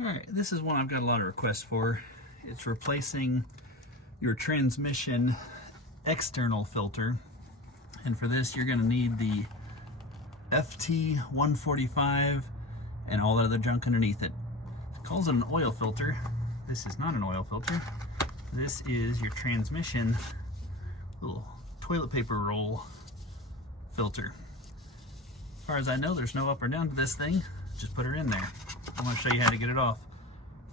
Alright, this is one I've got a lot of requests for. It's replacing your transmission external filter. And for this, you're going to need the FT145 and all that other junk underneath it. It calls it an oil filter. This is not an oil filter. This is your transmission little toilet paper roll filter. As far as I know, there's no up or down to this thing. Just put her in there. I want to show you how to get it off.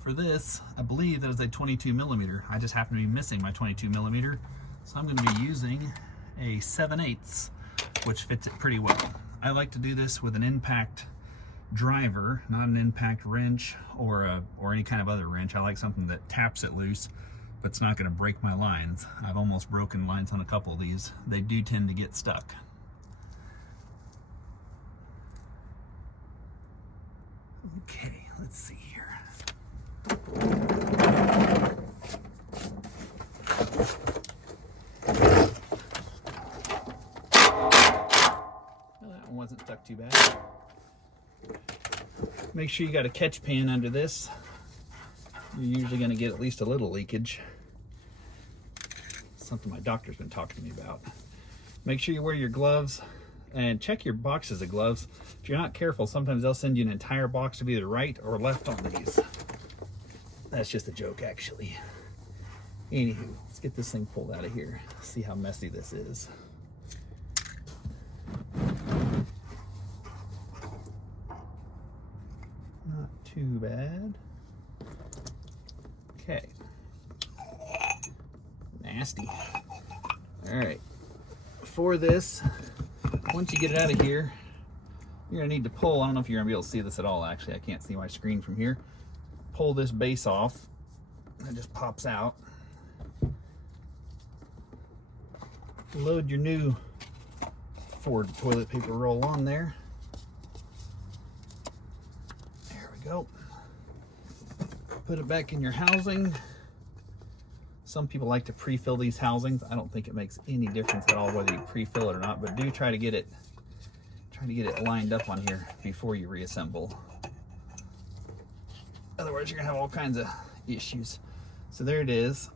For this, I believe that is a 22 millimeter. I just happen to be missing my 22 millimeter, so I'm going to be using a 7/8, which fits it pretty well. I like to do this with an impact driver, not an impact wrench or any kind of other wrench. I like something that taps it loose, but it's not going to break my lines. I've almost broken lines on a couple of these. They do tend to get stuck. Okay, let's see here. Well, that one wasn't stuck too bad. Make sure you got a catch pan under this. You're usually going to get at least a little leakage. Something my doctor's been talking to me about. Make sure you wear your gloves and check your boxes of gloves. If you're not careful, sometimes they'll send you an entire box of either right or left on these. That's just a joke, actually. Anywho, let's get this thing pulled out of here. See how messy this is. Not too bad. Okay. Nasty. All right. For this, once you get it out of here, you're gonna need to pull, I don't know if you're gonna be able to see this at all, actually. I can't see my screen from here. Pull this base off. It just pops out. Load your new Ford toilet paper roll on there. There we go. Put it back in your housing. Some people like to pre-fill these housings. I don't think it makes any difference at all whether you pre-fill it or not, but do try to get it lined up on here before you reassemble. Otherwise, you're gonna have all kinds of issues. So there it is.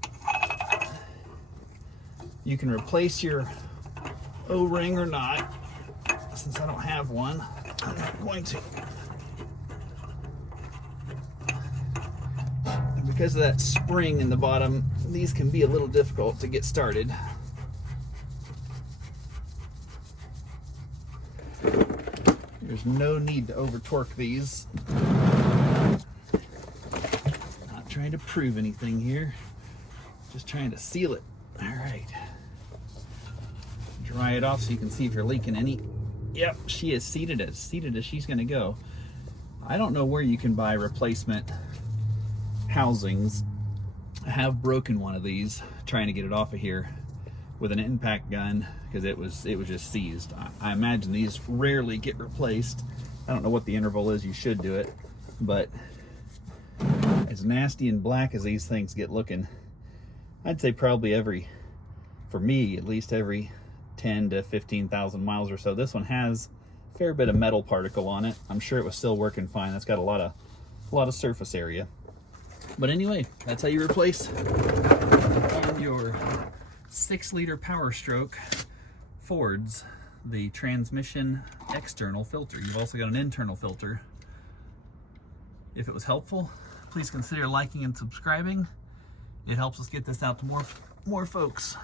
You can replace your O-ring or not. Since I don't have one, I'm not going to. And because of that spring in the bottom, these can be a little difficult to get started. There's no need to over torque these. Not trying to prove anything here, just trying to seal it. All right. Dry it off so you can see if you're leaking any. Yep, she is seated as she's gonna go. I don't know where you can buy replacement housings. I have broken one of these trying to get it off of here with an impact gun because it was just seized. I imagine these rarely get replaced. I don't know what the interval is. You should do it, but as nasty and black as these things get looking, I'd say probably for me at least every 10 to 15,000 miles or so. This one has a fair bit of metal particle on it. I'm sure it was still working fine. That's got a lot of surface area. But anyway, that's how you replace on your 6-liter PowerStroke Fords the transmission external filter. You've also got an internal filter. If it was helpful, please consider liking and subscribing. It helps us get this out to more folks.